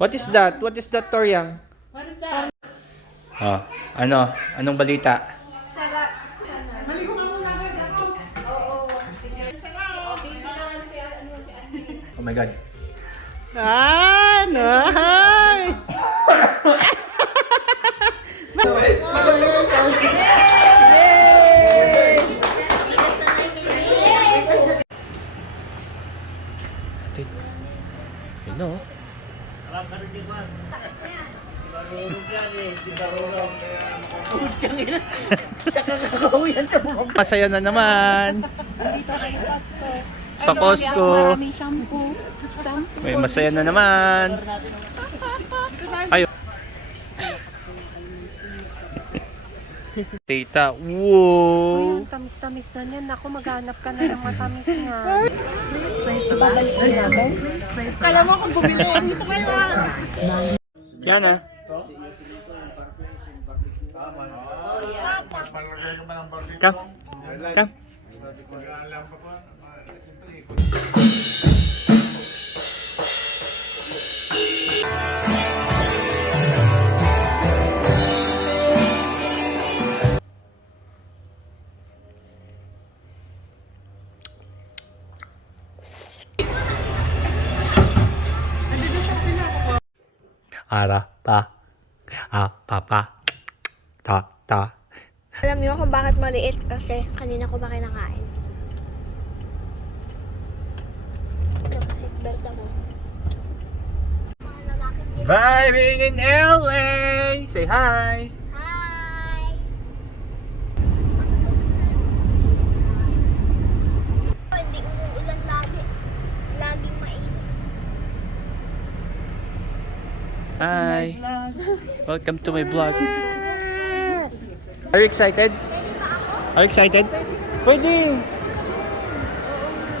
What is that? What is that, Toryang? What is that? Oh, ano? Anong balita? Maligo ka muna agad ako. Oo. Oh my God. Ay! Ano? Masaya na naman. Sa Costco. May shampoo. May masaya na naman. Ayo. Tita, wow. Ayun, tamis-tamis na yan. Ako, maghanap ka na ng matamis nga. Kala mo kung bumili. Dito kayo Yan ah. Come. Come. Ara, pa, papa, ta. Alam niyo kung bakit maliit? Kasi kanina ko ba kinakain? Naka-seatbelt ako. Mga lalaki dito. Vibing in LA! Say hi! Hi! Hindi umuulan lagi. Laging mainit. Hi! Welcome to my vlog. Are you excited? Are you excited? Pwede!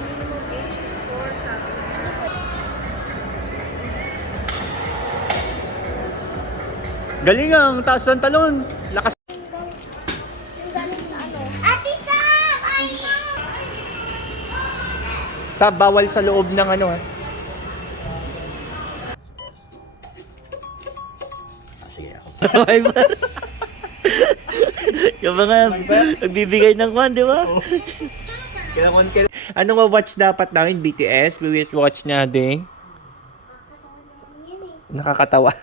Minimum age is 4 sabi. Galing ang taas ng talon! Lakas! Ate Sam! Ay no! Sa bawal sa loob ng ano ha. Sige ako. Yung mga nagbibigay ng kwan, di ba? Anong watch dapat namin? BTS? We will watch natin. Nakakatawa.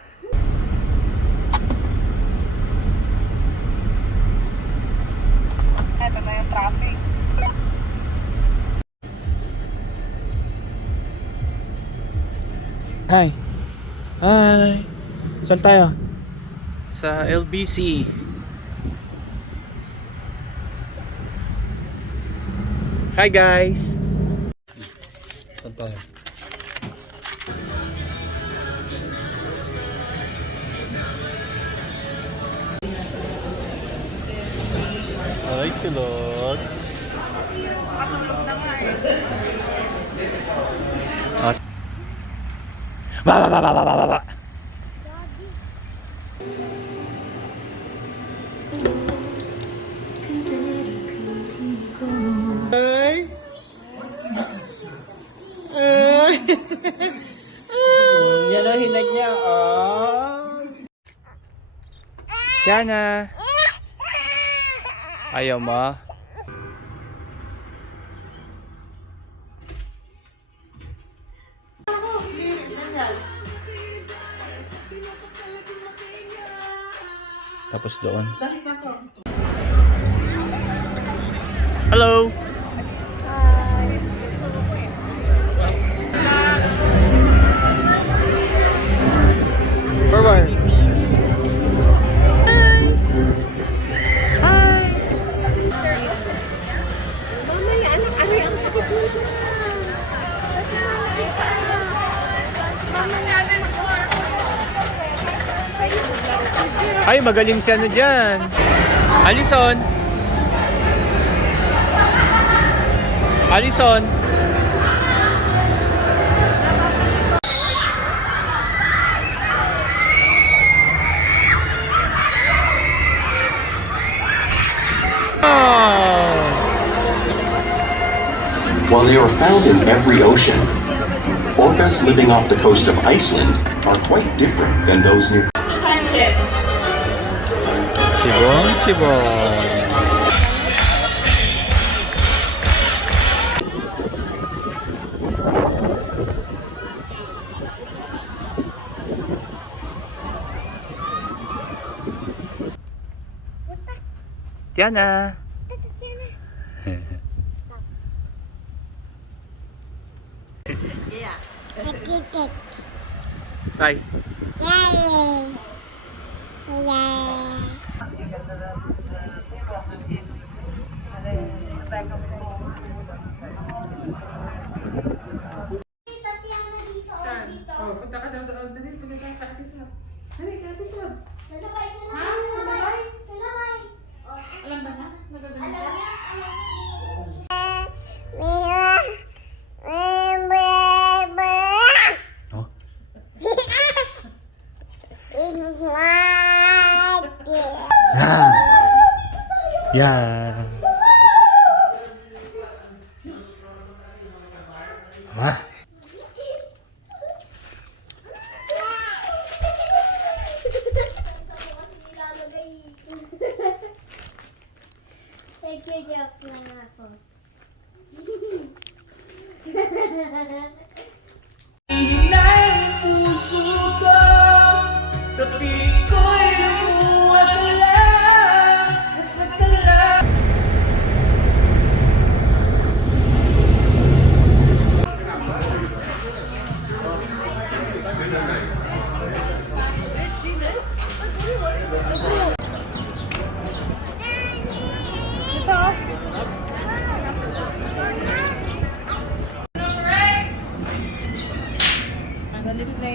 Ito na yung traffic. Hi. Hi. Saan tayo? Sa LBC. Hi guys. Saan tayo? Ay, kulot. Makatulog na nga eh. Ba. Yan ang hinag niya. Tiana. Ayaw mo? Tapos doon. Hello. Bye-bye. Mamaya, anak, ang sakit mo na. Ay, magaling siya na dyan. Alison. Alison. While they are found in every ocean, orcas orcas living off the coast of Iceland are quite different than those near Chibong, chibong. Tiana. Bye. Oh, punta ka daw doon. Dali, tuloy tayo kay Ate Sab. Dali, kay Ate Sab. Alam ba na? Nagagano siya? Oh. Ah. Yeah. Ma. Nagja-joke lang ako.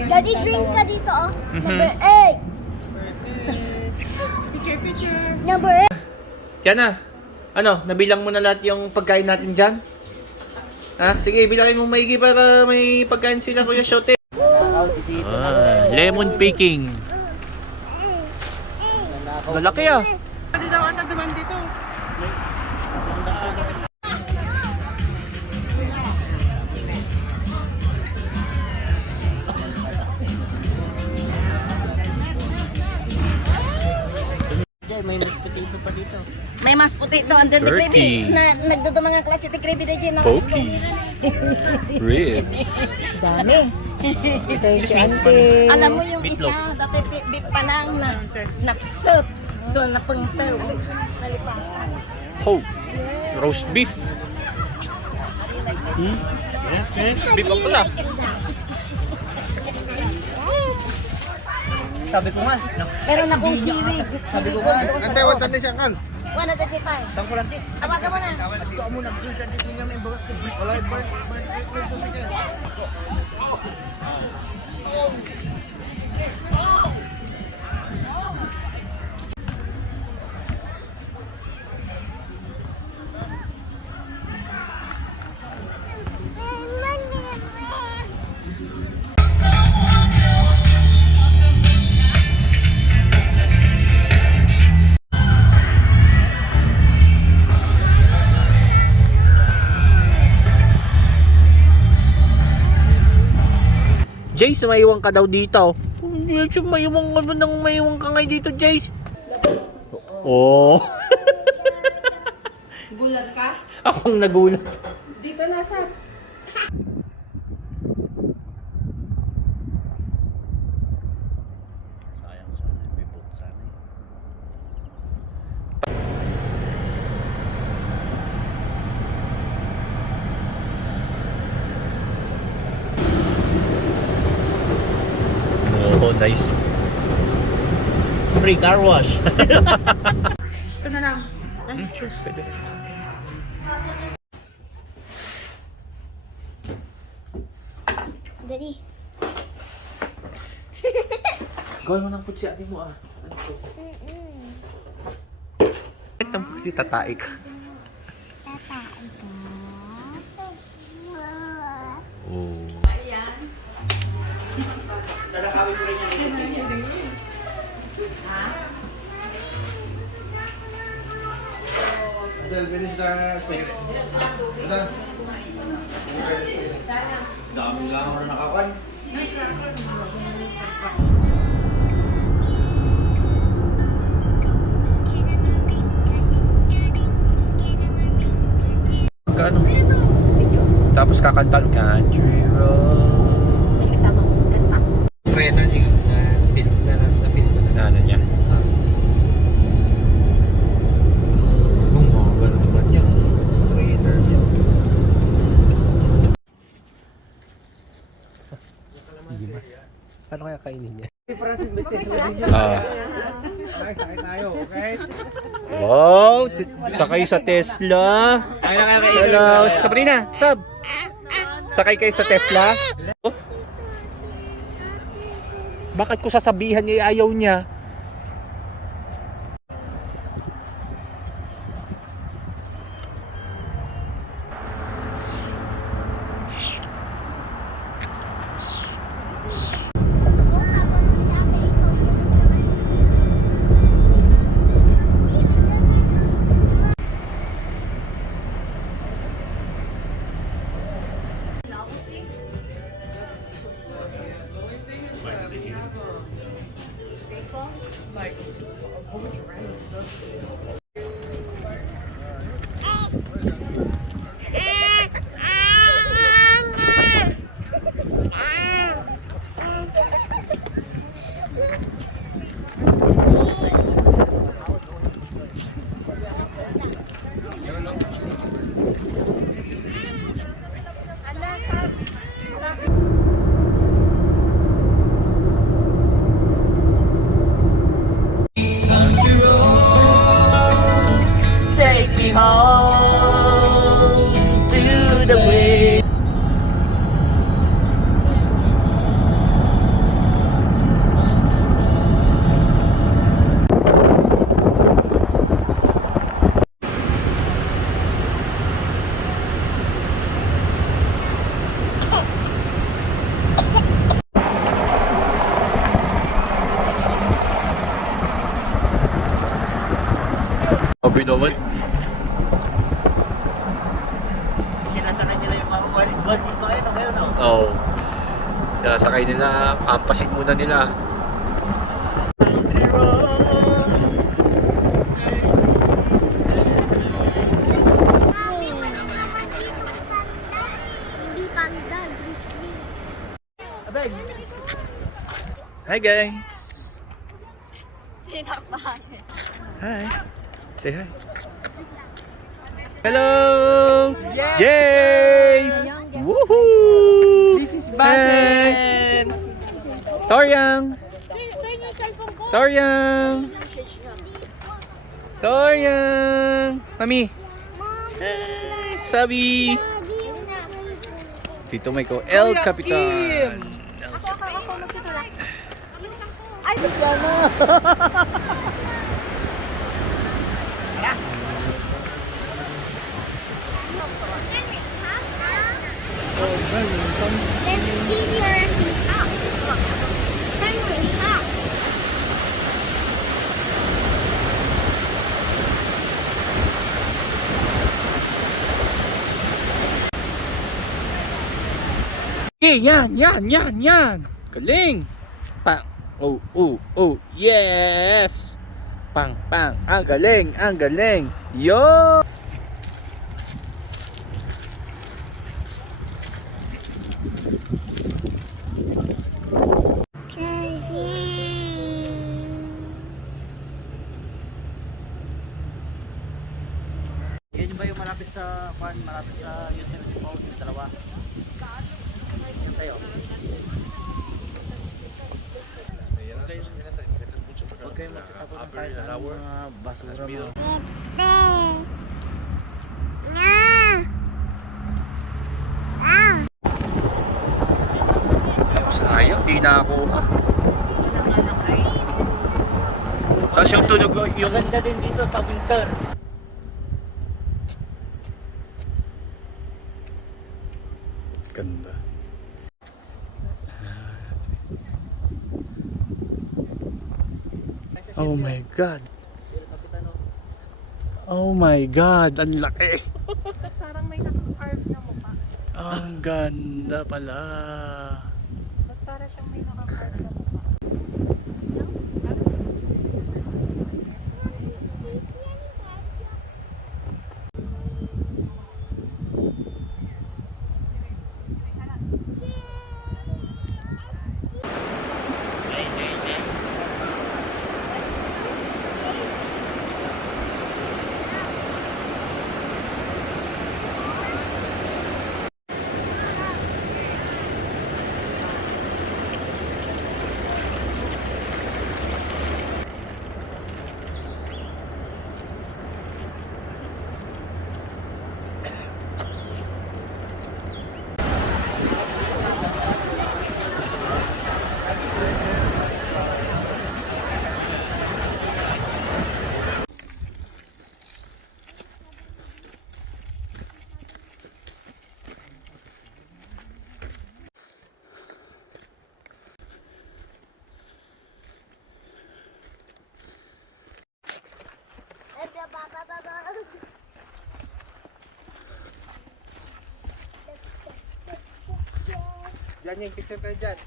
Daddy, drink ka dito, oh. Number 8. Picture. Number 8. Tiana, ano, nabilang mo na lahat yung pagkain natin dyan? Ha? Sige, bilangin mo maigi para may pagkain sila, Kuya Shote. Lemon picking. Malaki ah. Pwede daw ata duman dito. May mashed potato pa dito. May mashed potato and then the Turkey. gravy na nagdudo mga klase de gravy de gin. Pokey. Ribs. Dami. Alam mo yung isa, dati beef panang na napsot. So napangtaw. Nalipakan. Oh, roast beef. Beef ang pala. Sabi ko nga. Meron akong kiwi. Sabi ko nga. Ante, wala tayo siya kan. 135. Saan ko lang. Tawagan mo na. Gusto mo nag-juice at dito niya may bagat. Jace, maiwan ka daw dito. Hindi siya maiwan ka ba nang maiwan ka ngayon dito, Jace? Oh. Gulat ka? Akong nagulat. Dito nasa. Sayang sana. May boat sana. Oh, nice. Free car wash. Ito na lang. Sure, pwede. Daddy. Gawin mo ng futsi atin mo ah. Ito mo kasi tataik. Oh. Adel, finish the spaghetti. Adel. Daming lang ako na nakapan. Magkano? Tapos kakanta Country Road. May kasama kong kanta. Trena yung film ko na ano niya. Kung mga ganun ba niya? Trailer niya. Paano kaya kainin niya? Wow! Sakay sa Tesla. Hello, Sabrina, sab. Sakay kayo sa Tesla? Oh. Bakit ko sasabihan niya ayaw niya? Take me home to the way. Sabi naman. Sinasakay nila yung mga wallet dito kayo, no? Oo. Sinasakay nila, ampasin muna nila. Hindi panda, grizzly. Hi guys! Tinakbahan. Hi! Say hi! Hello! Jace! Woohoo! This is Basen. Hey! Toryang! Toryang! Toryang! Mami! Hey! Sabi! Tito Michael, El Capitan! Ako magtutulak. Ay, Let's see your house. Penguin house. Okay, yan. Galing. Pang. Oh, yes. Pang. Ang galing. Yo. Yan yung ba yung malapit sa Yosemite Falls, yung dalawa? Yan tayo. Huwag kayo magtatapon ng kahit anong mga basura mo. Sayang, di nakuha. Tapos yung tunog, yung Maganda din dito sa winter. ganda. Oh my God. Oh my God, ang laki. Parang may naka-carve na mukha. Ang ganda pala. Ba't para siyang may nakakarga na pa? Diyan yung picture kayo dyan.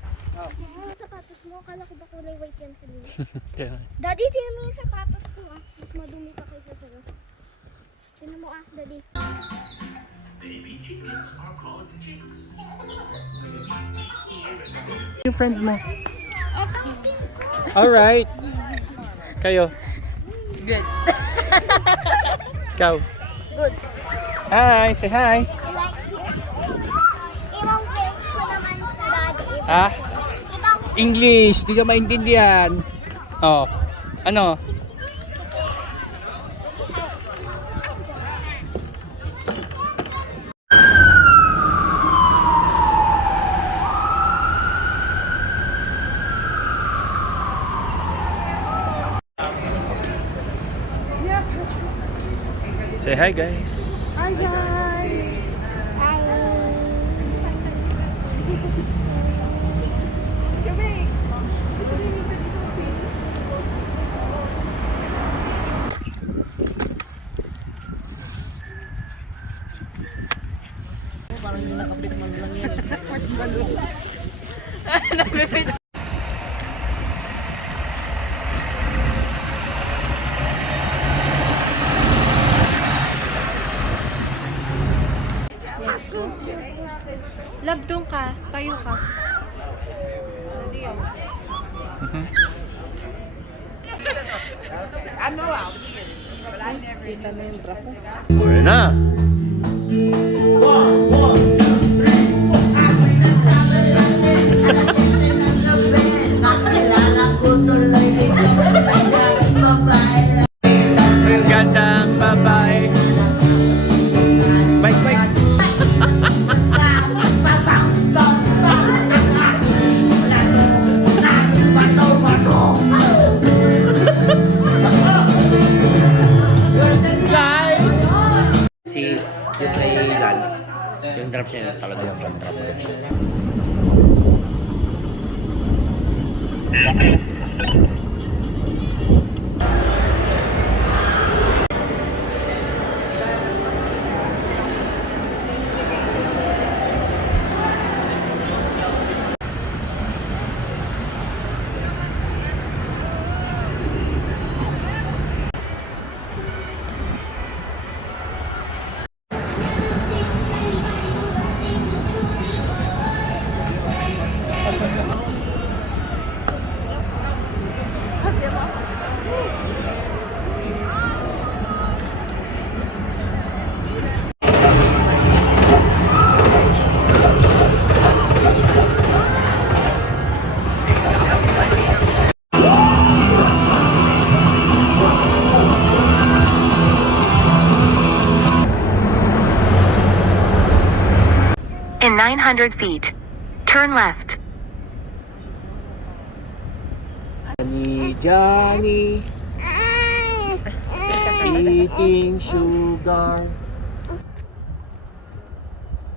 Yung sapatos mo, akala ko ba kulay white yan kanina? Kaya, Daddy, tinan mo yung sapatos ko ah. Mas madumi pa kaysa sa'yo. Tinan mo ah, Daddy. yung friend mo. Etong pink ko. Alright. Kayo. Good. Ikaw. Good. Hi, say hi. I like it. Ibang face ko naman sa Daddy. Ah, Ibang English. Di ka maintindihan. Oh. Ano? Say hi, guys. Hi guys! Hi! Parang yung nakapit man lang yan. Love, doon ka. Tayo ka. Mhm. Wala na. Gandang babae. Bike, bike. Si yung may Lance, yung drop niya talaga yung drop. In 900 feet, turn left. Johnny eating sugar.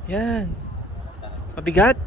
Yan. Mabigat.